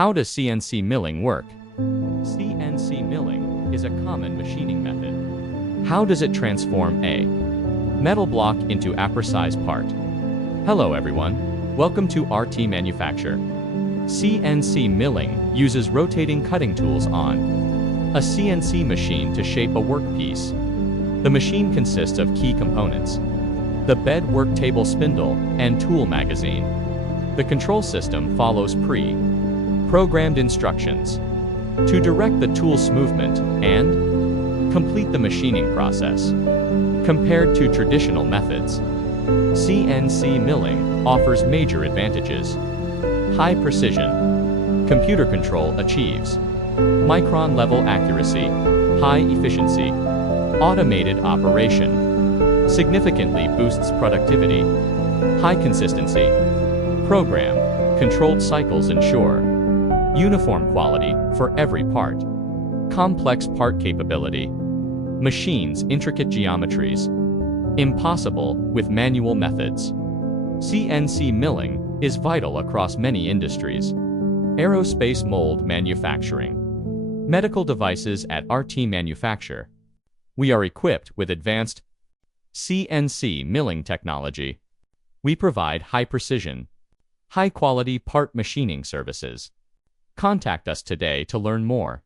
How does CNC milling work? CNC milling is a common machining method. How does it transform a metal block into a precise part? Hello everyone, welcome to RT Manufacture. CNC milling uses rotating cutting tools on a CNC machine to shape a workpiece. The machine consists of key components: the bed worktable spindle and tool magazine. The control system follows pre-programmed instructions to direct the tool's movement and complete the machining process. Compared to traditional methods, CNC milling offers major advantages. High precision. Computer control achieves micron-level accuracy, high efficiency. Automated operation significantly boosts productivity. High consistency. Program-controlled cycles ensure uniform quality for every part. Complex part capability. Machines intricate geometries. Impossible with manual methods. CNC milling is vital across many industries. Aerospace mold manufacturing. Medical devices at RT Manufacture. We are equipped with advanced CNC milling technology. We provide high-precision, high-quality part machining services. Contact us today to learn more.